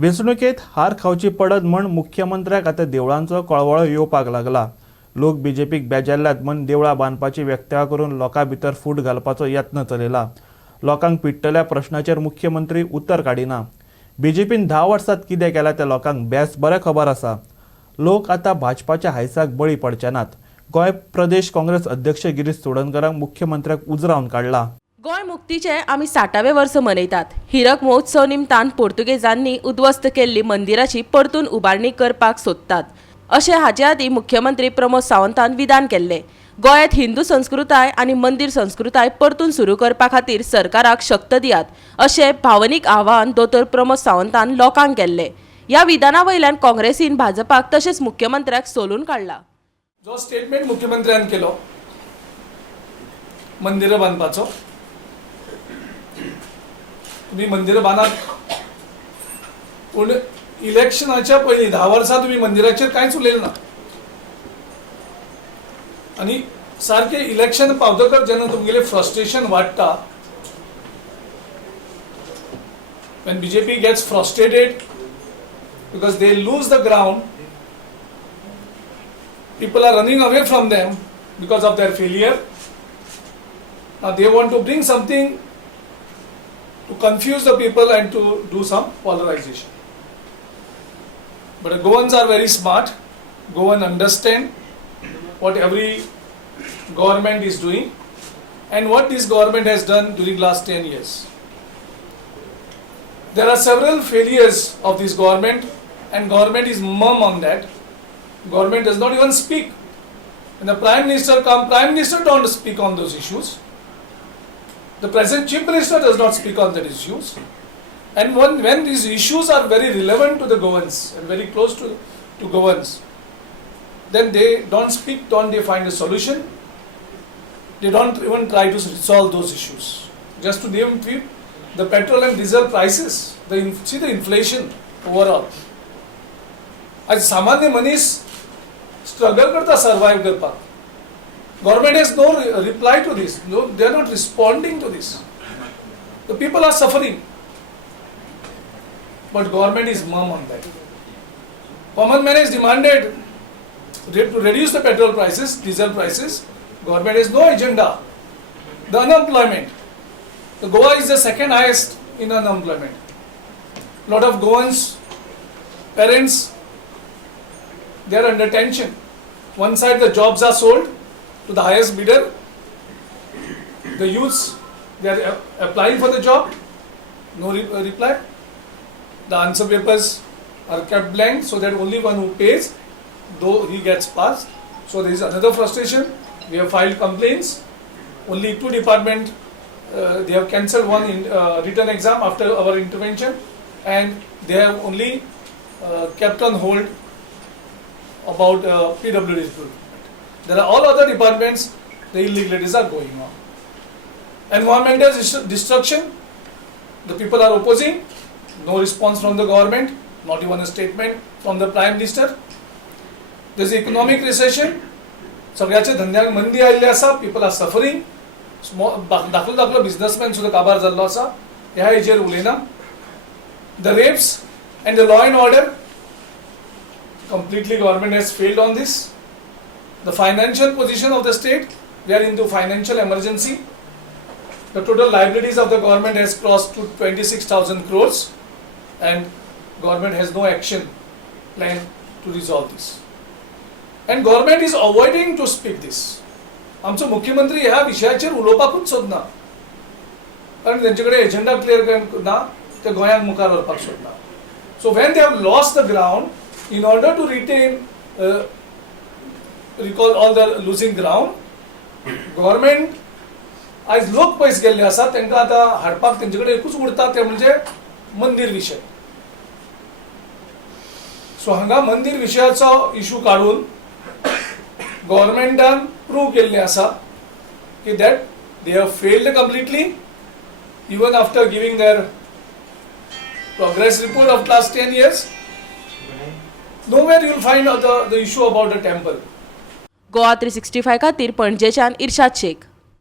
वेंचणुकेत हार खावची पडत म्हण मुख्यमंत्र्याक आता देवळांचो कळवळो येवपाक लागला। लोक बीजेपीक बेजारल्यात म्हण देवळां बांदपाची व्यक्तया करून लोकां भितर फूट घालपाचो यत्न चलयला। लोकांक पिड्डलेल्या प्रश्नाचेर मुख्यमंत्री उत्तर काडिना। बीजेपीन 10 वर्सांत कितें केलां तें लोकांक बेस बरें खबर आसा। लोक आता भाजपाच्या हायसाक बळी पडचे नात। गोंय प्रदेश काँग्रेस अध्यक्ष गिरीश चोडणकरांक मुख्यमंत्र्याक उजरावन काडला। गोंय मुक्तीचे आमी 60वें वर्स मनयतात। हिरक महोत्सव निमतान पोर्तुगेजांनी उद्ध्वस्त केल्ली मंदिराची परतून उबारणी करपाक सोदतात अशें हाचे आदीं मुख्यमंत्री प्रमोद सावंतान विधान केल्लें। गोंयांत हिंदू संस्कृताय आनी मंदिर संस्कृताय परतून सुरू करपा खातीर सरकाराक शक्त दियात अशें भावनीक आवाहन दोतोर प्रमोद सावंतान लोकांक केल्लें। ह्या विधाना वयल्यान काँग्रेसीन भाजपाक तशेंच मुख्यमंत्र्याक सोलून काडला। जो स्टेटमेंट मुख्यमंत्र्यान केलो मंदिर बांदपाचो, तुम्ही मंदिर बांदात, पूण इलेक्शनाच्या पयलीं 10 वर्सां तुम्ही मंदिराचेर कांयच उलयलें ना। आनी सारकें इलेक्शन पावतकर जेन्ना तुमगेलें फ्रस्ट्रेशन वाडटा, when BJP gets frustrated because they lose the ground, people are running away from them because of their failure. Now they want to bring something to confuse the people and to do some polarization. But the Goans are very smart. Goan understand what every government is doing and what this government has done during last 10 years. There are several failures of this government and government is mum on that. Government does not even speak. When the Prime Minister comes, Prime Minister don't speak on those issues. The present Chief Minister does not speak on that issues. And when these issues are very relevant to the Goans and very close to Goans, then they don't speak, don't they find a solution. They don't even try to solve those issues. Just to name a few, the petrol and diesel prices, see the inflation overall. As सामान्य मनीस struggle करता survive करपा. Government has no reply to this. No, they are not responding to this. The people are suffering. But government is mum on that. Common man has demanded to reduce the petrol prices, diesel prices. Government has no agenda. The unemployment. The Goa is the second highest in unemployment. Lot of Goans, parents, they are under tension. One side the jobs are sold to the highest bidder. The youths, they are applying for the job. No reply. The answer papers are kept blank so that only one who pays, though he gets passed. So there is another frustration. We have filed complaints. Only 2 departments, they have cancelled one written exam after our intervention, and they have only kept on hold about PWD recruitment. There are all other departments, the illegalities are going on. Environmental destruction, the people are opposing. No response from the government, not even a statement from the Prime Minister. There is economic recession. सगळ्याचे धंद्याक मंदी आयिल्ली आसा. People are suffering. दाखलो businessman सुद्धा काबार जाल्लो आसा. ह्या हेजेर उलयना. The rapes and the law and order, completely government has failed on this. The financial position of the state, we are into financial emergency. The total liabilities of the government has crossed to 26,000 crores. And government has no action plan to resolve this. And government is avoiding to speak this. आमचो मुख्यमंत्री ह्या विशयाचेर उलोवपाकूच सोदना, कारण तेंचेकडे agenda clear ना, ते गोंयांक मुखार व्हरपाक सोदना. So when they have lost the ground, in order to recall all the losing ground, government आज लोक पयस गेल्ले आसा, तांकां आतां हाडपाक तेंचेकडे एकूच उरता, ते म्हणजे मंदिर विषय. सो हांगा मंदिर विशयाचो इशू काडून गव्हर्मेंटान प्रूव केल्लें आसा की that they have failed completely even after giving their progress report of last 10 years. Nowhere you will find the issue about the temple. Goa 365 खातीर पणजेच्यान इर्शाद शेख.